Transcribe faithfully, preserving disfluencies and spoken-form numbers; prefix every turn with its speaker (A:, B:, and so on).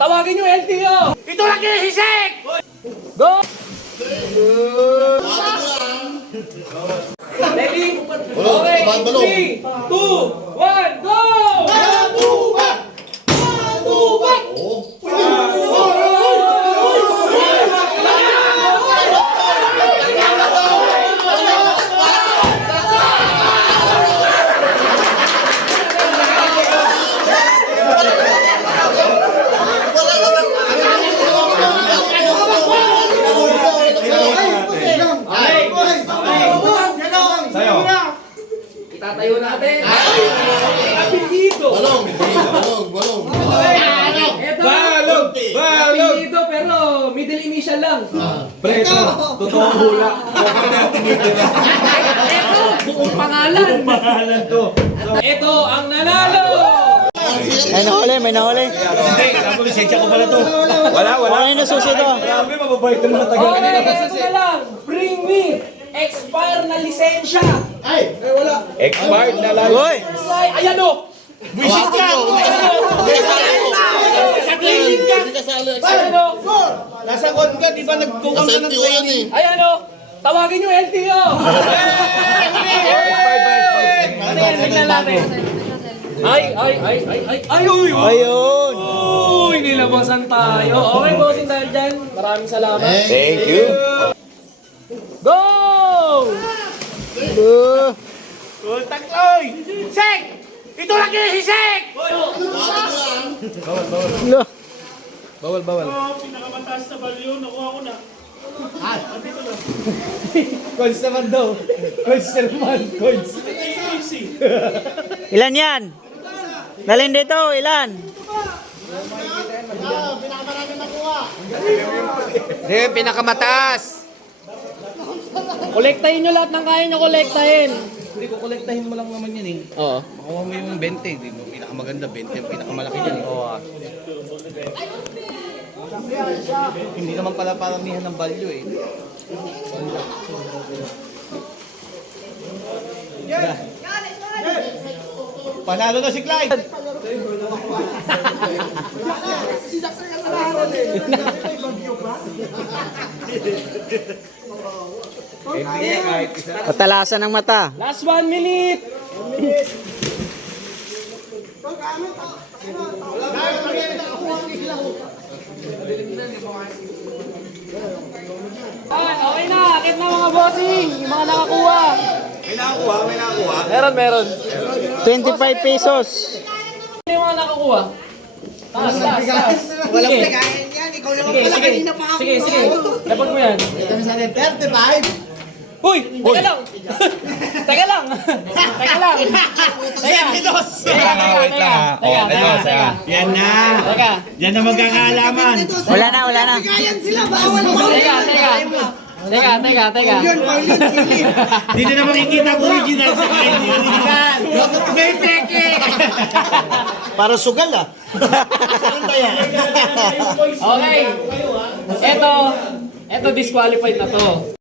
A: tawagin yung L T O! Ito lang kinisik! Go! Ready? Okay, three, two, one, go! Matubat! Matubat! Tatayo natin. Apelido.
B: Balong, balong, balong.
A: Ito.
C: Balong! Balong!
A: Apelido pero middle initial lang.
C: Pre, ito. Totoong hula.
A: Ito, buong pangalan.
C: Buong pangalan to.
A: Ito ang nanalo.
D: May nahuli, may nahuli.
C: Hindi, sabi ko, lisensya ko pala to. Wala, wala.
D: Ano yung nasusi to?
C: Grabe, mababait ng mga taga.
A: Okay, ito na lang. Bring me expire na lisensya.
C: Expired na lang.
D: Uy!
A: Ay, ayan o.
B: Wisit ka!
A: Sa cleaning ka.
B: Hindi ka sali.
A: Ayan o.
C: Nasa kon ka, di ba nagkukuha
B: Nasa
C: ka
B: L
C: ng
B: T O yan eh.
A: Ayan o. Tawagin yung L T O. Ano yan? Tignan natin. Ay, ay, ay, ay, ay, ay, uy, uy.
D: Ayun!
A: Uy, nilabasan tayo. Okay, bossing dahil dyan. Maraming salamat.
C: Thank you.
A: Go!
D: Uh,
C: Takloy! Sek! Ito lang kinisik!
D: lo.
C: Bawal, bawal.
E: Pinakamataas na balyo, nakuha ko na.
C: Coins naman daw. Coins naman, coins.
D: Ilan yan? Dalhin dito, ilan?
C: Hindi, pinakamataas.
A: Kolektahin nyo lahat ng kaya nyo kolektahin.
E: Hindi ko kolektahin mo lang naman yan eh.
A: Oo.
E: Makuha mo yung twenty, di mo pinakamaganda, twenty yung pinakamalaki dyan eh. Oo. Hindi naman pala paramihan ng value eh.
C: Panalo na si Clyde.
D: Patalasan ng mata.
A: Last one minute. Ay, okay na. Akit na mga bossing. Yung mga nakakuha.
C: May nakakuha, may nakakuha.
A: Meron, meron.
D: twenty-five pesos.
A: Ano yung mga nakakuha? Taas, taas, taas. Walang pagkain yan. Ikaw naman pala kanina pa ako. Sige, sige. Dapat mo yan. Uy! Teka lang! Teka lang! Teka lang! Teka! Teka, teka, teka! Teka, teka, teka!
C: Yan na.
A: Teka!
C: Yan na magkakaalaman.
D: Wala na, wala na.
A: Teka, teka! Teka, teka, teka!
C: Dito na makikita ang original sa hindi original. May peke.
D: Para sugal ah.
A: Okay! Eto, eto disqualified na to.